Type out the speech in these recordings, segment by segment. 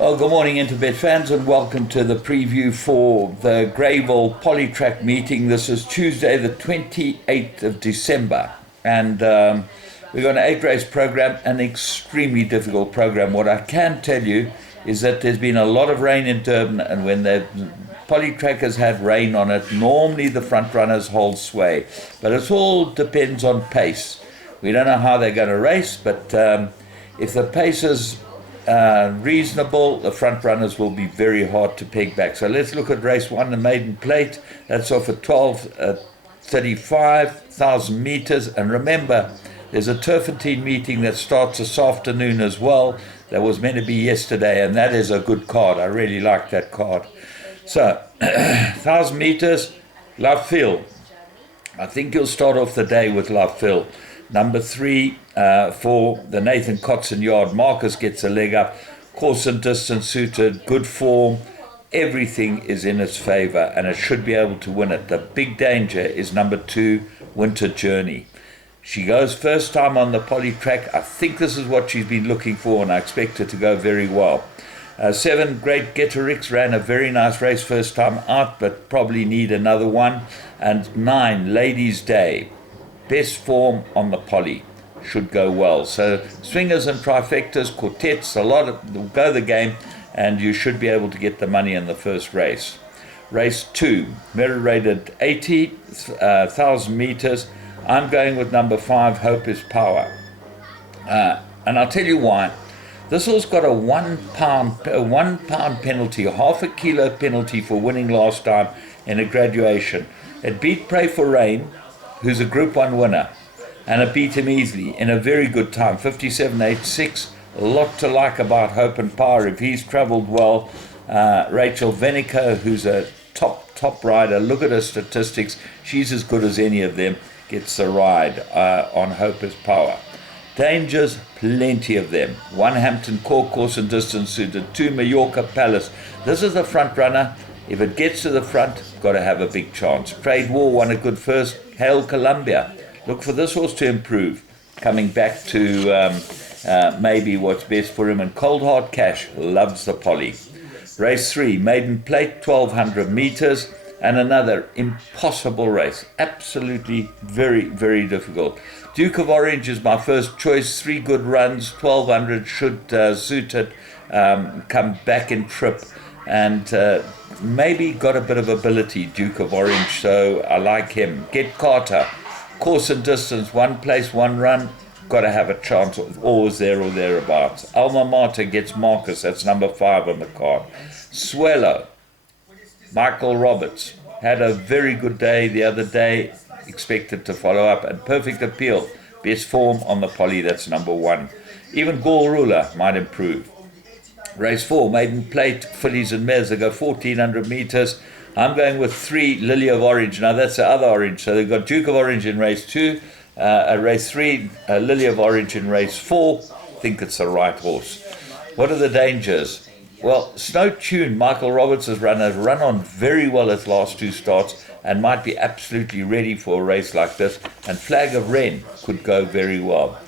Well, good morning, Interbet fans, and welcome to the preview for the Greyville Polytrack meeting. This is Tuesday, the 28th of December, and we've got an 8-race program, an extremely difficult program. What I can tell you is that there's been a lot of rain in Durban, and when the Polytrack has had rain on it, normally the front runners hold sway, but it all depends on pace. We don't know how they're going to race, but if the pace is reasonable, the front runners will be very hard to peg back. So let's look at race 1, the maiden plate. That's off at 35,000 meters. And remember, there's a Turfentine meeting that starts this afternoon as well. That was meant to be yesterday, and that is a good card. I really like that card. So 1,000 meters, Love Phil. I think you'll start off the day with Love Phil. Number 3 for the Nathan Kotson yard. Marcus gets a leg up. Course and distance suited. Good form. Everything is in its favor, and it should be able to win it. The big danger is number 2, Winter Journey. She goes first time on the Polytrack. I think this is what she's been looking for, and I expect her to go very well. 7, Great Getterix, ran a very nice race first time out, but probably need another one. And 9, Ladies' Day. Best form on the poly, should go well. So swingers and trifectas, quartets, a lot of go the game, and you should be able to get the money in the first race. Race 2, merit rated 80,000 meters. I'm going with number 5, Hope is Power, and I'll tell you why. This horse got a £1 penalty, half a kilo penalty for winning last time in a graduation. It beat Pray for Rain, who's a Group 1 winner, and it beat him easily in a very good time, 57.86. A lot to like about Hope and Power if he's travelled well. Rachel Venico, who's a top rider, look at her statistics, she's as good as any of them, gets the ride on Hope is Power. Dangers, plenty of them. 1 Hampton Court, course and distance suited. 2 Mallorca Palace. This is the front runner. If it gets to the front, got to have a big chance. Trade War won a good first. Hail Columbia. Look for this horse to improve. Coming back to maybe what's best for him. And Cold Hard Cash loves the poly. Race 3, maiden plate, 1,200 meters. And another impossible race. Absolutely very, very difficult. Duke of Orange is my first choice. 3 good runs. 1,200 should suit it. Come back in trip. And maybe got a bit of ability, Duke of Orange, so I like him. Get Carter, course and distance, 1 place, 1 run, got to have a chance, always there or thereabouts. Alma Mater gets Marcus, that's number 5 on the card. Swallow, Michael Roberts, had a very good day the other day, expected to follow up, and Perfect Appeal, best form on the poly, that's number 1. Even Gall Ruler might improve. Race 4, maiden plate, fillies and mares. They go 1,400 meters. I'm going with 3, Lily of Orange. Now that's the other orange. So they've got Duke of Orange in race 2, race 3, Lily of Orange in race 4. I think it's the right horse. What are the dangers? Well, Snow Tune, Michael Roberts' runner, run on very well his last 2 starts and might be absolutely ready for a race like this. And Flag of Wren could go very well.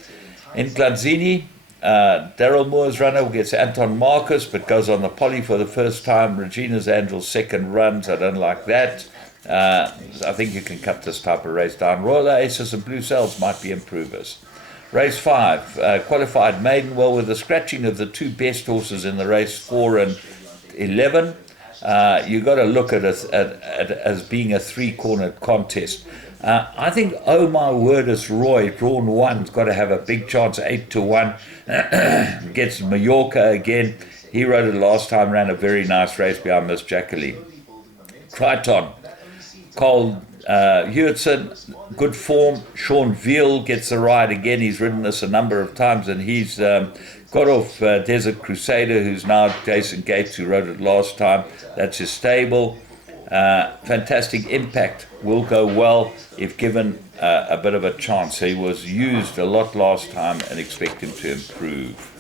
In Glanzini, Daryl Moore's runner gets Anton Marcus, but goes on the poly for the first time. Regina's Angel's second runs, I don't like that. I think you can cut this type of race down. Royal Aces and Blue Cells might be improvers. Race 5, qualified maiden, well, with the scratching of the 2 best horses in the race, 4 and 11. You got to look at it as being a 3-cornered contest. I think Oh My Word is Roy, drawn 1's got to have a big chance, 8-1. Gets Mallorca again. He rode it last time, ran a very nice race behind Miss Jacqueline. Triton, Cole Hewitson, good form. Sean Veal gets the ride again. He's ridden this a number of times, and he's got off Desert Crusader, who's now Jason Gates, who rode it last time. That's his stable. Fantastic Impact will go well if given a bit of a chance. He was used a lot last time and expect him to improve.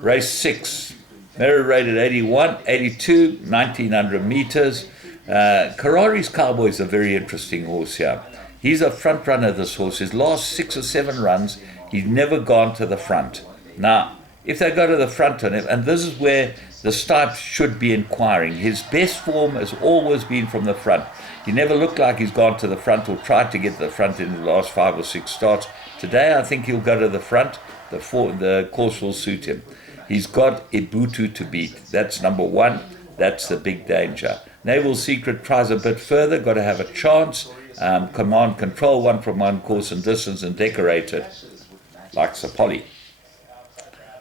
Race 6, merit rated 81, 82, 1,900 meters. Karari's Cowboy is a very interesting horse here. He's a front runner, this horse. His last 6 or 7 runs, he's never gone to the front. Now, if they go to the front on him, and this is where the Stipes should be inquiring. His best form has always been from the front. He never looked like he's gone to the front or tried to get to the front in the last 5 or 6 starts. Today, I think he'll go to the front. The course will suit him. He's got Ibutu to beat. That's number 1. That's the big danger. Naval Secret tries a bit further, got to have a chance. Command Control, 1-from-1 course and distance, and decorated, like Sapoli.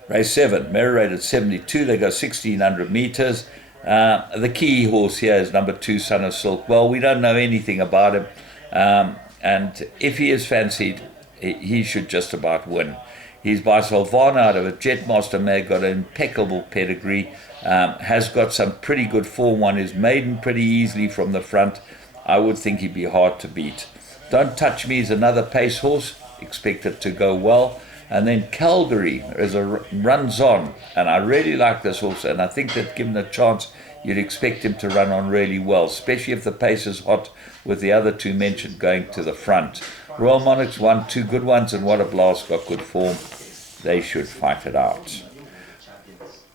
Race 7, Mary rated 72, they go 1,600 meters. The key horse here is number 2, Son of Silk. Well, we don't know anything about him, and if he is fancied, he should just about win. He's by Silvana out of a Jetmaster mare, got an impeccable pedigree, has got some pretty good form, won his maiden pretty easily from the front. I would think he'd be hard to beat. Don't Touch Me is another pace horse, expected to go well. And then Calgary runs on, and I really like this horse, and I think that given a chance, you'd expect him to run on really well, especially if the pace is hot with the other 2 mentioned going to the front. Royal Monarchs won 2 good ones, and What a Blast got good form. They should fight it out.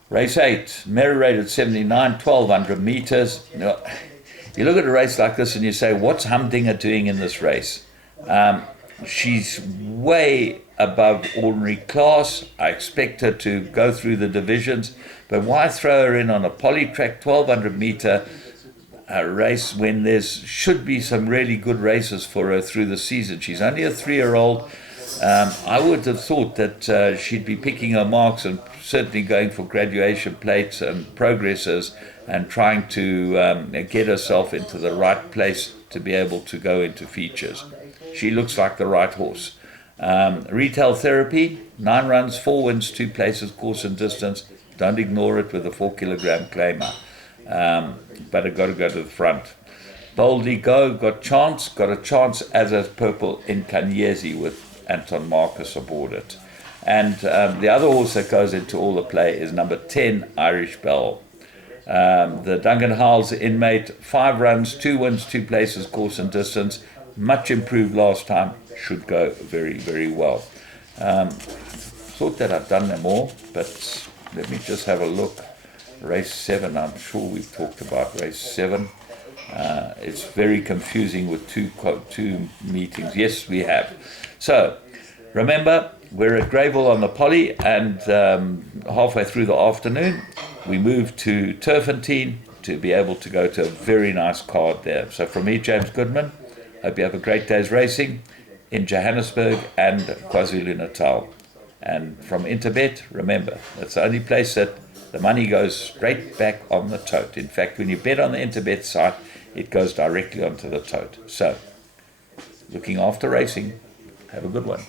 Race 8, Mary rated 79, 1,200 meters. You look at a race like this and you say, what's Humdinger doing in this race? She's way above ordinary class. I expect her to go through the divisions, but why throw her in on a polytrack 1,200 meter race when there should be some really good races for her through the season? She's only a 3-year-old. I would have thought that she'd be picking her marks and certainly going for graduation plates and progresses and trying to get herself into the right place to be able to go into features. She looks like the right horse. Retail Therapy, 9 runs, 4 wins, 2 places, course and distance. Don't ignore it with a 4-kilogram claimer. But I've got to go to the front. Boldly Go, got a chance as a Purple in Kanyezi with Anton Marcus aboard it. And the other horse that goes into all the play is number 10, Irish Bell. The Duncan Howells inmate, 5 runs, 2 wins, 2 places, course and distance. Much improved last time, should go very, very well. Thought that I'd done them all, but let me just have a look. Race 7, I'm sure we've talked about race 7. It's very confusing with two meetings. Yes, we have. So, remember, we're at Greyville on the Poly, and halfway through the afternoon, we move to Turfentine to be able to go to a very nice card there. So from me, James Goodman, hope you have a great day's racing in Johannesburg and KwaZulu-Natal. And from Interbet, remember, that's the only place that the money goes straight back on the tote. In fact, when you bet on the Interbet site, it goes directly onto the tote. So, looking after racing, have a good one.